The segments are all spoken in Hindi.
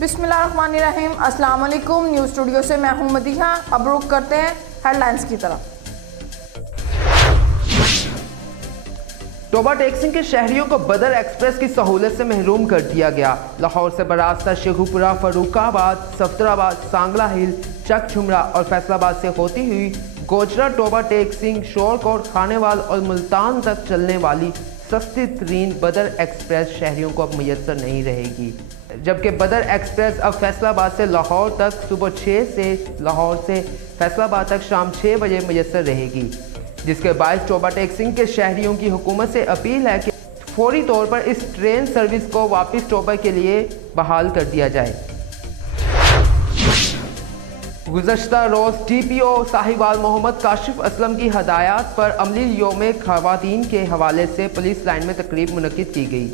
बिस्मिल्लाहिर्रहमानिर्रहीम। अस्सलाम वालेकुम। न्यूज़ स्टूडियो से मैं हूं मदीहा। अब रुख करते हैं हेडलाइंस की तरफ। टोबा टेक्सिंग के शहरियों को बदर एक्सप्रेस की सहूलत से महरूम कर दिया गया। लाहौर से बरास्ता शेखुपुरा, फरुखाबाद, सफदराबाद, सांगला हिल, चक झुमरा और फैसलाबाद से होती हुई गोजरा टोबा टेक्सिंग, शोरकोट, खानेवाल और मुल्तान तक चलने वाली सस्ती तरीन बदर एक्सप्रेस शहरियों को अब मुयसर नहीं रहेगी, जबकि बदर एक्सप्रेस अब फैसलाबाद से लाहौर तक सुबह 6 से लाहौर से फैसलाबाद तक शाम 6 बजे मुयसर रहेगी, जिसके बायस टोबा टेक्सिंग के शहरियों की हुकूमत से अपील है कि फौरी तौर पर इस ट्रेन सर्विस को वापस टोबा के लिए बहाल कर दिया जाए। गुज़श्ता रोज़ TPO साहिवाल मोहम्मद काशिफ असलम की हदायत पर अमली योम ख़वातीन के हवाले से पुलिस लाइन में तकरीब मुनक़िद की गई।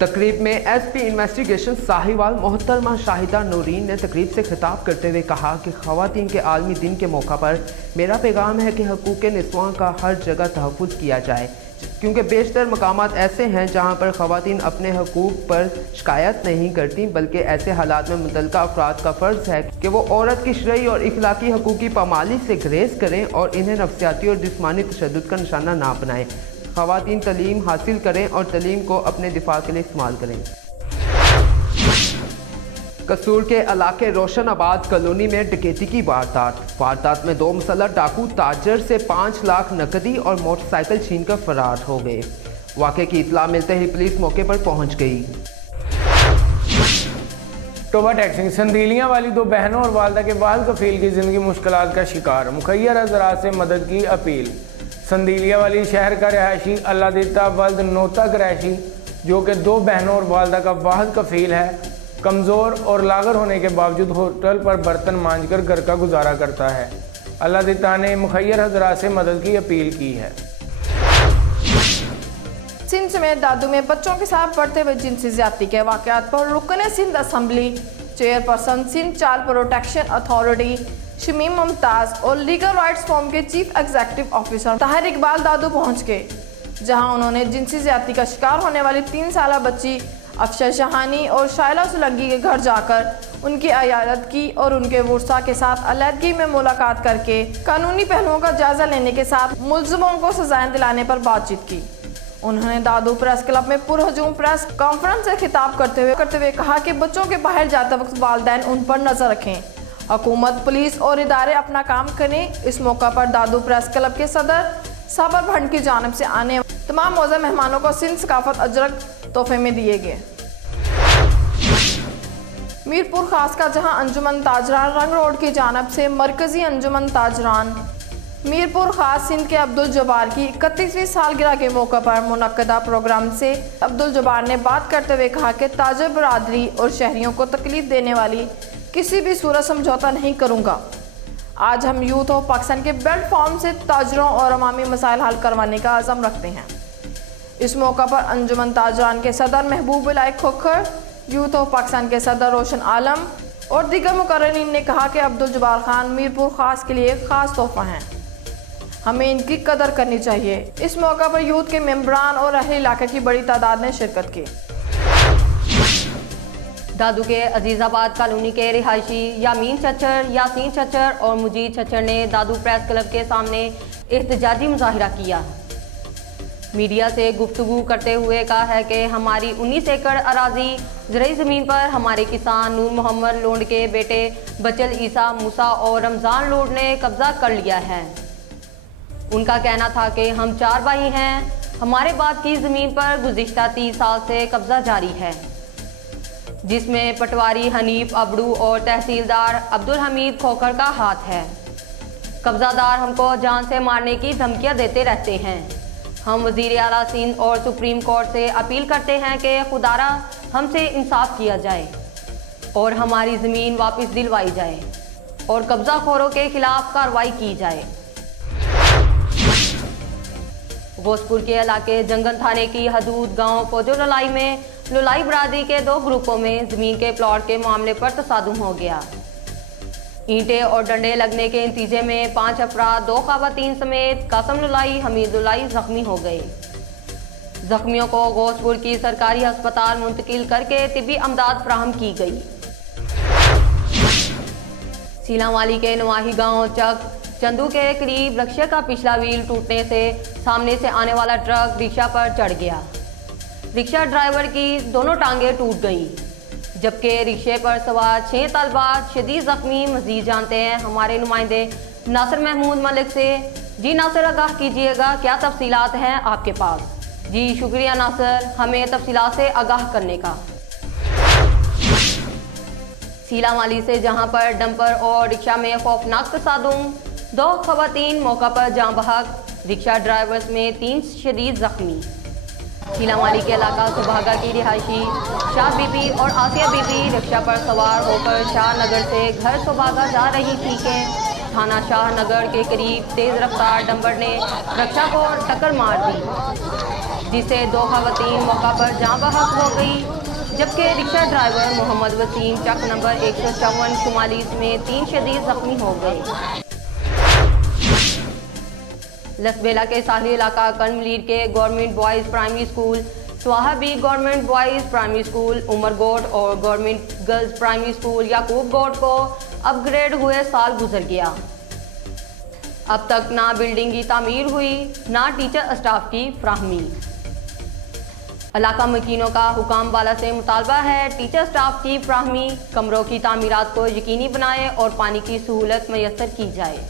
तकरीब में SP इन्वेस्टिगेशन साहिवाल मोहतरमा शाहिदा नूरीन ने तकरीब से खिताब करते हुए कहा कि ख़वातीन के आलमी दिन के मौका पर मेरा पैगाम है कि हकूक़ निस्वां का हर जगह तहफ़्फ़ुज़ किया जाए, क्योंकि बेशतर मकामात ऐसे हैं जहाँ पर ख़वातीन अपने हकूक़ पर शिकायत नहीं करती, बल्कि ऐसे हालात में मुतल्लिका अफराद का फ़र्ज़ है कि वो औरत की शरई और इखलाकी हकूक़ की पामाली से गुरेज़ करें और इन्हें नफ्सियाती और जिस्मानी तशद्दुद का निशाना ना बनाएं। ख़वातीन तलीम हासिल करें और तलीम को अपने दिफा के लिए इस्तेमाल करें। कसूर के इलाके रोशनाबाद कॉलोनी में डकैती की वारदात में 2 मुसल्लह डाकू ताजर से 5 लाख नकदी और मोटरसाइकिल छीनकर फरार हो गए। वाक़े की इत्तला मिलते ही पुलिस मौके पर पहुंच गई। टोबा टेक्सिंग संदीलियाँ वाली 2 बहनों और वालदा के बाद कफील की ज़िंदगी मुश्किलात का शिकार, मुखैर हज़रात से मदद की अपील। संदीलिया वाली शहर का रहायशी अल्लाह देता वल्द नोता क्रैशी, जो कि 2 बहनों और वालदा का वाहिद कफील है, कमज़ोर और लागर होने के बावजूद होटल पर बर्तन मांजकर घर का गुजारा करता है। अल्लाह देता ने मुखैर हज़रात से मदद की अपील की है। सिंध समेत दादू में बच्चों के साथ बढ़ते हुए जिनसी ज़्यादती के वाक़यात पर रुकन Sindh assembly chairperson Sindh child protection authority Shamim Mumtaz और लीगल राइट्स फोरम के chief executive officer Tahir Iqbal Dadu पहुंच गए, जहां उन्होंने जिनसी ज़्यादती का शिकार होने वाली 3 साला बच्ची अफशर शहानी और शाइला सुलंगी के घर जाकर उनकी अयादत की और उनके वर्सा के साथ अलहदगी में मुलाकात करके कानूनी पहलुओं का जायजा लेने के साथ मुल्ज़िमों को सजाएं दिलाने पर बातचीत की। उन्होंने दादू प्रेस क्लब में पुरहजूम प्रेस कॉन्फ्रेंस से खिताब करते हुए कहा कि बच्चों के बाहर जाते वक्त वालिदैन उन पर नजर रखें, हुकूमत, पुलिस और इदारे अपना काम करें। इस मौका पर दादू प्रेस क्लब के सदर साबर भंड की जानिब से आने तमाम मौजूदा मेहमानों को सिंध सकाफत अजरक तोहफे में दिए गए। मीरपुर खास का जहां अंजुमन ताजरान रंग रोड की जानिब से मरकजी अंजुमन ताजरान मीरपुर खास सिंध के अब्दुल जब्बार की 31वीं सालगिरह के मौका पर मुनक्कदा प्रोग्राम से अब्दुल जब्बार ने बात करते हुए कहा कि ताजर बरादरी और शहरियों को तकलीफ देने वाली किसी भी सूरत समझौता नहीं करूँगा। आज हम यूथ ऑफ पाकिस्तान के प्लेटफॉर्म से ताजरों और अवामी मसाइल हल करवाने का अज़म रखते हैं। इस मौका पर अंजुमन ताजरान के सदर महबूब इलाही खोखर, यूथ ऑफ पाकिस्तान के सदर रोशन आलम और दीगर मुकर्ररीन ने कहा कि अब्दुल जब्बार खान मीरपुर खास के लिए ख़ास तोहफा हैं, हमें इनकी कदर करनी चाहिए। इस मौका पर यूथ के मेंबरान और अहले इलाके की बड़ी तादाद ने शिरकत की। दादू के अजीज़ाबाद कॉलोनी के रिहायशी यामीन चच्चर, यासीन चच्चर और मुजीद चच्चर ने दादू प्रेस क्लब के सामने एहतजाजी मुजाहिरा किया। मीडिया से गुफ्तगू करते हुए कहा है कि हमारी 19 एकड़ अराजी ज़रई ज़मीन पर हमारे किसान नूर मोहम्मद लोंड के बेटे बचल ईसा मूसा और रमज़ान लोंड ने कब्ज़ा कर लिया है। उनका कहना था कि हम 4 भाई हैं, हमारे बाद की ज़मीन पर गुज़िश्ता 30 साल से कब्ज़ा जारी है, जिसमें पटवारी हनीफ अबड़ू और तहसीलदार अब्दुल हमीद खोखर का हाथ है। कब्ज़ादार हमको जान से मारने की धमकियां देते रहते हैं। हम वज़ीर आला सिंध और सुप्रीम कोर्ट से अपील करते हैं कि खुदारा हमसे इंसाफ किया जाए और हमारी ज़मीन वापस दिलवाई जाए और कब्ज़ाखोरों के खिलाफ कार्रवाई की जाए। गोसपुर के इलाके जंगल थाने की हदूद गांव फौजो ललाई में लुलाई बरादरी के 2 ग्रुपों में ज़मीन के प्लॉट के मामले पर तसादुम हो गया। ईंटें और डंडे लगने के नतीजे में 5 अफराद 2 ख़वातीन समेत कासम लुलाई, हमीद लुलाई जख्मी हो गए। जख्मियों को गोसपुर की सरकारी अस्पताल मुंतकिल करके तिब्बी अमदाद फराहम की गई। सीलावाली के नवाही गांव चक चंदू के करीब रिक्शे का पिछला व्हील टूटने से सामने से आने वाला ट्रक रिक्शा पर चढ़ गया। रिक्शा ड्राइवर की दोनों टांगें टूट गईं, जबकि रिक्शे पर सवार 6 तलबात शदीद जख्मी। मजीद जानते हैं हमारे नुमाइंदे नासिर महमूद मलिक से। जी नासिर, आगाह कीजिएगा, क्या तफसीलात हैं आपके पास? जी शुक्रिया नासिर, हमें तफसीलात से आगाह करने का। सीलावाली से जहां पर डंपर और रिक्शा में खौफनाक तसादुम, 2 खवातीन मौका पर जाँ बहक, रिक्शा ड्राइवर्स में 3 शदीद जख्मी। सीलावाली के इलाका सुभागा की रिहायशी शाह बीबी और आसिया बीबी रिक्शा पर सवार होकर शाहनगर से घर सुभागा जा रही थी कि थाना शाहनगर के करीब तेज़ रफ्तार डंपर ने रिक्शा को टक्कर मार दी, जिससे 2 खवातीन मौका पर जाँ बहक हो गई, जबकि रिक्शा ड्राइवर मोहम्मद वसीम चक नंबर 154 में 3 शदीद जख्मी हो गए। लसबेला के साहली इलाका कलमलीर के गवर्नमेंट बॉयज़ प्राइमरी स्कूल, स्वाहाबी government boys primary school Umarkot और government girls primary school Yakub Goth को अपग्रेड हुए साल गुजर गया। अब तक ना बिल्डिंग की तामीर हुई, ना टीचर स्टाफ की फ्राहमी। इलाका मकीनों का हुकाम वाला से मुतालबा है टीचर स्टाफ की फ्राहमी, कमरों की तामीरात को यकीनी बनाए और पानी की सहूलत मैसर की जाए।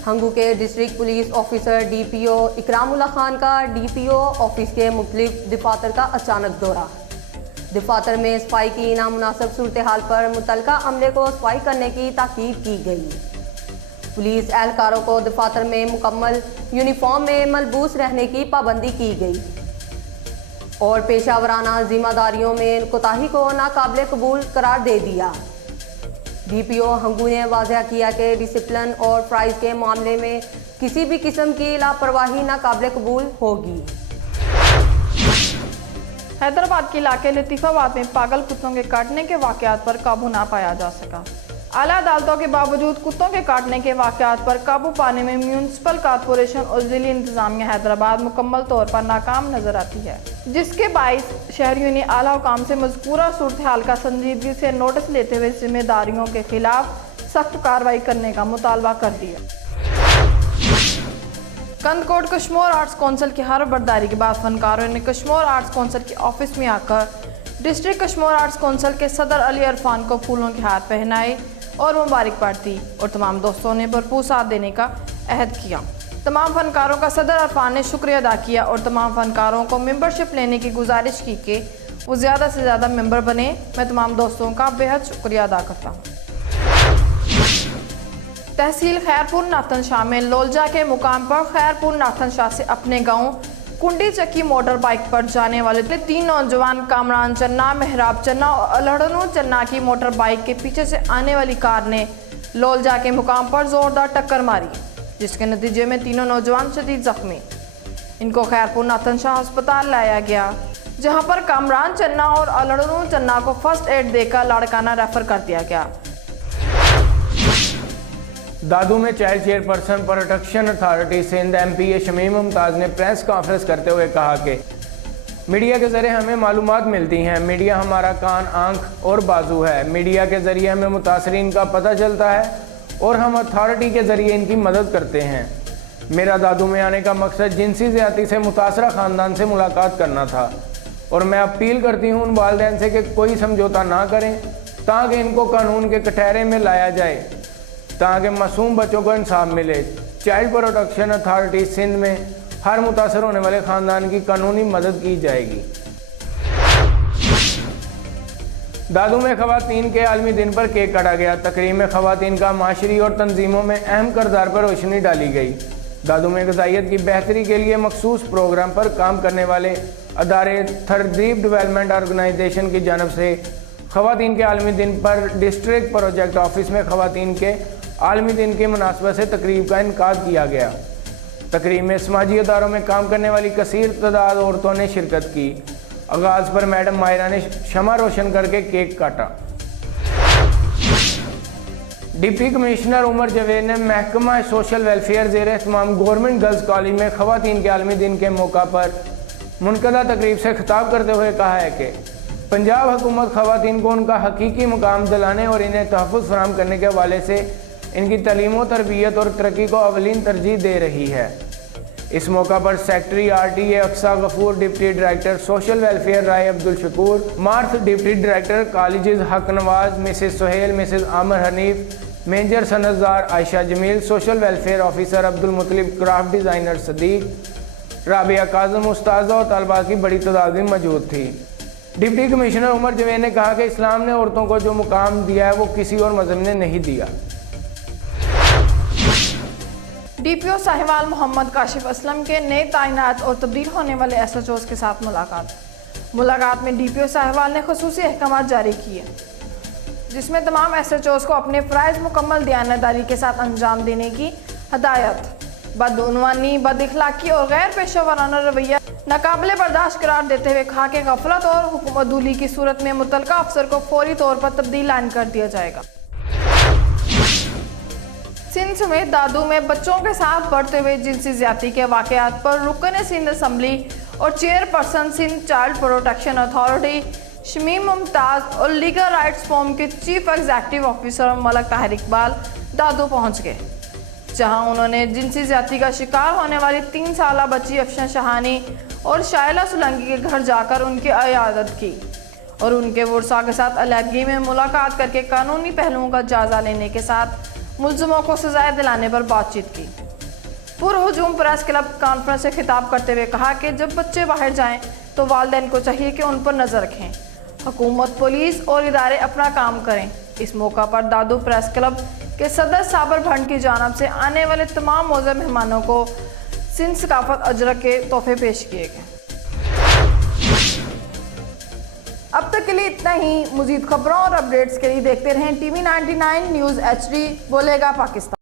हंगू के district police officer DPO Ikramullah Khan का DPO ऑफिस के मुख्तलिफ दफातर का अचानक दौरा। दफातर में सफाई की नामुनासिब सूरत हाल पर मुतलका अमले को सफाई करने की ताकीद की गई। पुलिस एहलकारों को दफातर में मुकम्मल यूनिफॉर्म में मलबूस रहने की पाबंदी की गई और पेशावराना जिम्मेदारियों में कोताही को नाकाबिल कबूल करार दे दिया। DPO हंगू ने वाज़ह किया कि डिसिप्लिन और प्राइज के मामले में किसी भी किस्म की लापरवाही नाकाबिल कबूल होगी। हैदराबाद के इलाके लतीफ़ाबाद में पागल कुत्तों के काटने के वाक़यात पर काबू ना पाया जा सका। आला अदालतों के बावजूद कुत्तों के काटने के वाक़यात पर काबू पाने में म्यूनसिपल कॉरपोरेशन और ज़िली इंतज़ामिया हैदराबाद मुकम्मल तौर पर नाकाम नजर आती है, जिसके बाइस शहरियों ने आला हुकाम से मज़कूरा सूरत हाल का संजीदगी से नोटिस लेते हुए जिम्मेदारियों के खिलाफ सख्त कार्रवाई करने का मुतालबा कर दिया। कंदकोट कश्मीर आर्ट्स कौंसिल की हर बर्दारी के बाद फनकारों ने कश्मीर आर्ट्स कौंसिल के ऑफिस में आकर डिस्ट्रिक्ट कश्मीर आर्ट्स कौंसिल के सदर अली अरफान को फूलों के हार पहनाए और मुबारकबाद दी और तमाम दोस्तों ने भरपूर साथ देने का अहद किया। तमाम फनकारों का सदर अरफान ने शुक्रिया अदा किया और तमाम फनकारों को मेंबरशिप लेने की गुजारिश की कि वो ज़्यादा से ज़्यादा मेंबर बने। मैं तमाम दोस्तों का बेहद शुक्रिया अदा करता हूँ। तहसील खैरपुर नाथन शाह में लोलजा के मुकाम पर खैरपुर नाथन शाह से अपने गाँव कुंडी चक्की मोटर बाइक पर जाने वाले 3 नौजवान कामरान चन्ना, मेहराब चन्ना और अलहड़नू चन्ना की मोटर बाइक के पीछे से आने वाली कार ने लोलजा के मुकाम पर जोरदार टक्कर मारी, जिसके नतीजे में तीनों नौजवान शदीद जख्मी। इनको खैरपुर नाथन शाह अस्पताल लाया गया, जहां पर कामरान चन्ना और अलहड़नू चन्ना को फर्स्ट एड देकर लाड़काना रेफर कर दिया गया। दादू में child chairperson protection authority Sindh MPA Shamim Mumtaz ने प्रेस कॉन्फ्रेंस करते हुए कहा कि मीडिया के ज़रिए हमें मालूमात मिलती हैं। मीडिया हमारा कान, आँख और बाजू है। मीडिया के ज़रिए हमें मुतासरीन का पता चलता है और हम अथॉरिटी के ज़रिए इनकी मदद करते हैं। मेरा दादू में आने का मकसद जिनसी ज़्यादती से मुतासरा ख़ानदान से मुलाकात करना था और मैं अपील करती हूँ उन वालिदैन से कि कोई समझौता ना करें ताकि इनको कानून के कटहरे में लाया जाए, ताकि मासूम बच्चों को इंसाफ मिले। चाइल्ड प्रोटेक्शन अथॉरिटी सिंध में हर मुतासर होने वाले ख़ानदान की कानूनी मदद की जाएगी। दादू में ख़वातीन के आलमी दिन पर केक काटा गया। तकरीब में ख़वातीन का माशरी और तंजीमों में अहम किरदार पर रोशनी डाली गई। दादू में ग़िज़ाइयत की बेहतरी के लिए मखसूस प्रोग्राम पर काम करने वाले अदारे थरदीब डेवलपमेंट ऑर्गेनाइजेशन की जानब से ख़वातीन के आलमी दिन पर डिस्ट्रिक्ट प्रोजेक्ट ऑफिस में ख़वातीन के आलमी दिन के मुनासबत से तकरीब का इनकाद किया गया। तकरीब में समाजी अदारों में काम करने वाली कसीर तादाद औरतों ने शिरकत की। आगाज़ पर मैडम मायरा ने शमा रोशन करके केक काटा। डिप्टी कमिश्नर उमर जवेद ने महकमा सोशल वेलफेयर ज़ेर एहतमाम गवर्नमेंट गर्ल्स कॉलेज में ख़वातीन के आलमी दिन के मौका पर मुनक़दा तकरीब से खिताब करते हुए कहा है कि पंजाब हुकूमत ख़वातीन को उनका हकीकी मुकाम दिलाने और इन्हें तहफ़्फ़ुज़ फराहम करने के हवाले से इनकी तालीम व तरबियत और तरक्की को अवलीन तरजीह दे रही है। इस मौका पर secretary RTA Aqsa Ghafoor, deputy director social welfare Rai Abdul Shakoor, मार्थ deputy director colleges Haq Nawaz, Mrs Sohail, Mrs Aamir Hanif, major सनतजार Ayesha Jamil, social welfare officer Abdul Mutlib, craft designer Sadiq, Rabia Kazim, उस्ताज़ा और तलबा की बड़ी तादाद में मौजूद थी। डिप्टी कमिश्नर उमर जवेद ने कहा कि इस्लाम ने औरतों को जो मुकाम दिया है वो किसी और मज़हब ने नहीं दिया। DPO साहिवाल मोहम्मद काशिफ असलम के नए तैनात और तब्दील होने वाले SHOs के साथ मुलाकात में DPO साहिवाल ने खुसूसी अहकाम जारी किए, जिसमें तमाम SHOs को अपने फ़राइज़ मुकम्मल दयानतदारी के साथ अंजाम देने की हदायत, बदउनवानी, बदइखलाकी और गैर पेशा वाराना रवैया नाकाबिले बर्दाश्त करार देते हुए कहा कि गफलत और हुकूमतदूली की सूरत में मुतलका अफसर को फौरी तौर पर तब्दील लाइन कर दिया जाएगा। सिंध समेत दादू में बच्चों के साथ बढ़ते हुए जिनसी ज्यादती के वाक़यात पर रुकन सिंध असम्बली और chairperson Sindh child protection authority Shamim Mumtaz और लीगल राइट्स फोरम के chief executive officer Malik Tahir Iqbal Dadu पहुंच गए, जहां उन्होंने जिनसी ज्यादती का शिकार होने वाली 3 साला बच्ची अफशन शहानी और शाइला सुलंगी के घर जाकर उनकी इयादत की और उनके वर्सा के साथ अलहदगी में मुलाकात करके कानूनी पहलुओं का जायजा लेने के साथ मुल्ज़िमों को सजाएं दिलाने पर बातचीत की। पुरहुजूम प्रेस क्लब कॉन्फ्रेंस से खिताब करते हुए कहा कि जब बच्चे बाहर जाएं तो वालिदैन को चाहिए कि उन पर नज़र रखें, हुकूमत, पुलिस और इदारे अपना काम करें। इस मौका पर दादू प्रेस क्लब के सदर साबर भंड की जानिब से आने वाले तमाम मौजूद मेहमानों को सिंध सकाफत अजरक के तोहफे पेश किए गए। अब तक के लिए इतना ही। मज़ीद खबरों और अपडेट्स के लिए देखते रहें TV 99 न्यूज़ HD, बोलेगा पाकिस्तान।